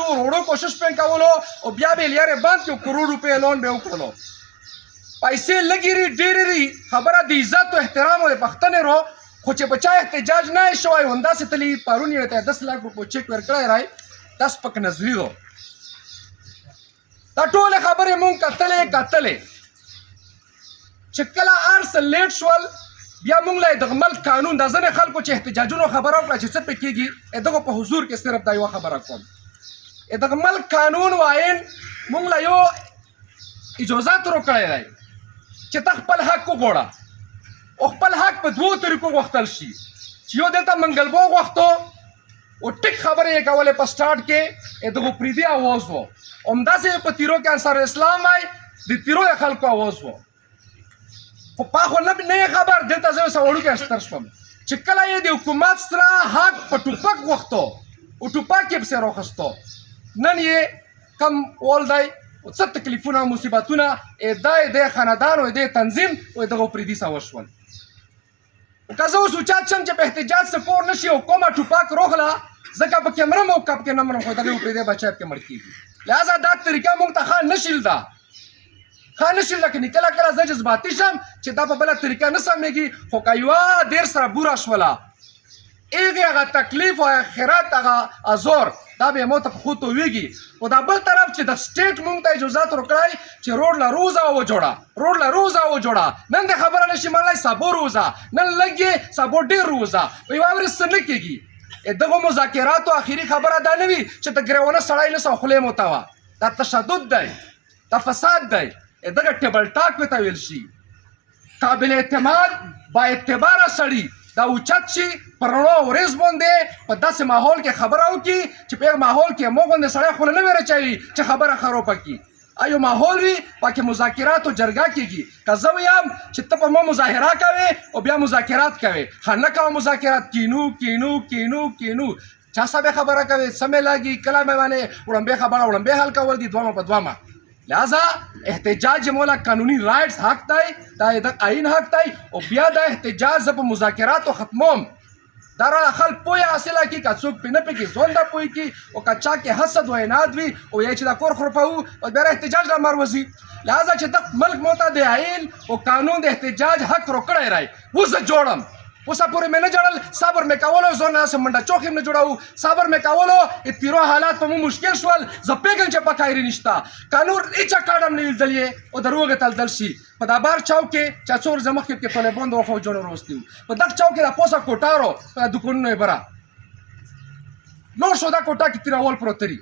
وړو کوشش پې کولو او بیا به یې لارې بند کړو کروڑ روپۍ لون به یې وکړلو پیسې لږې ري ډېرې ري خبره د عزت او احترام او د پښتنې رو خو چې په چا احتجاج نه یې شوی همداسې تلي پرون یې ته 10 लाख روپو چیک ورکړی رای دا سپک نظري ده دا ټولې خبرې مونږ کتلې چې کله هر څه لیټ شول بیا مونږ له دغه ملک قانون دا ځینې خلکو چې احتجاجونو خبره وکړه چې څه پې کېږي دغه په حضور کې صرف دا یوه خبره کوم دغه ملک قانون واین مونږ له یو اجازت ورکړی دی چې ته خپل حق وغواړه او خپل حق په دوو طریقو غوښتل شي چې یو دلته منګلبو غوښتو او ټیک خبرې یې کولې په سټارټ کې دغه پریدي اواز و همداسې په تیرو کې انصار اسلام وای د تیرو د خلکو اواز و خو پاخو نه خبر دلته زه اوس وړوکی استر شوم چې کله یې د حکومت سره حق په ټوپک غوښتو او ټوپک یې پسې راخستو نن یې کم اول دی څه تکلیفونه مصیبتونه د خاندان او د تنظیم او دغه پریدي سره وشول که زه اوس اوچات شم چې په احتجاج سپور نه شي او کومه ټوپک روغله ځکه په کیمره موقف کې نه مرم خو دغه پریدي بچی کې مړ کېږي لهذا دا طریقه موږ ته ښه نشیل ده لکه کله کله زه جذباتي شم چې دا په بله طریقه نه سمېږي خو که یوه ډېر سره بوره شوله هغې هغه تکلیف او آخرت هغه ازور دا به یې مو ته په خو تویږي خو دا بل طرف چې د سټیټ موږ ته اجازات ورکړی چې روډ له روزه وجوړه نن د خبره نه شي منلی سبو روزه نن لږ یې سبو ډېر روزه په یوه ورځ څه نه کېږي دغو مذاکراتو آخري خبره دا نه وي چې د ګریوانه سړی نه سه خولې مو ته وه دا تشدد دی دا فساد دی دغه ټیبل ټاک ورته ویل شي قابل اعتماد با اعتباره سړي دا اوچت شي په رڼو ورځ باندې په داسې ماحول کې خبره وکړي چې په هغه ماحول کې موږ غوندې سړی خوله نه وي رچوي چې خبره خروپه کړي ایو ماحول وي پکې مذاکرات او جرګه کېږي که زه ویم چې ته په ما مظاهره کوې او بیا مذاکرات کوې ښه نه کوه مذاکرات کینو چا سره به خبره کوې څه مې لګي کله مې باندې وړمبې خبره وړمبې حل کول دي دوامه په دوامه لہذا احتجاج مولا قانونی رائٹس حق دی دا آئین حق دی او بیا دا احتجاج زه په مذاکراتو ختموم دا را خلک پوهه حاصله کړي که څوک پې نه پوهېږي ځان دا پوه کړي او که چا کې حسد و عناد وي او یا چې دا کور خرپوو او بیا احتجاج له مر وځي لہذا چې دغه ملک مو ته د آئین او قانون د احتجاج حق روکړی رای اوس زه جوړم اوسه پورې مې نه جوړل صبر مې کولو ځان داسې منډه چوخ هم نه جوړوو صبر مې کولو تیرو حالات په مو مشکل شول زه پوهېږم چې په کایري نشته قانون هېچا کارډ هم نه لیدل یې او د روغې تلدل شي په دا بار چوک کې چې څو ورځې مخکې کې طالبان د فوجونو راوستي وو په دغه چوک کې د پوسه کوټارو په دوکانونو یې بره نور شو دا کوټه کې تېرول پروت دي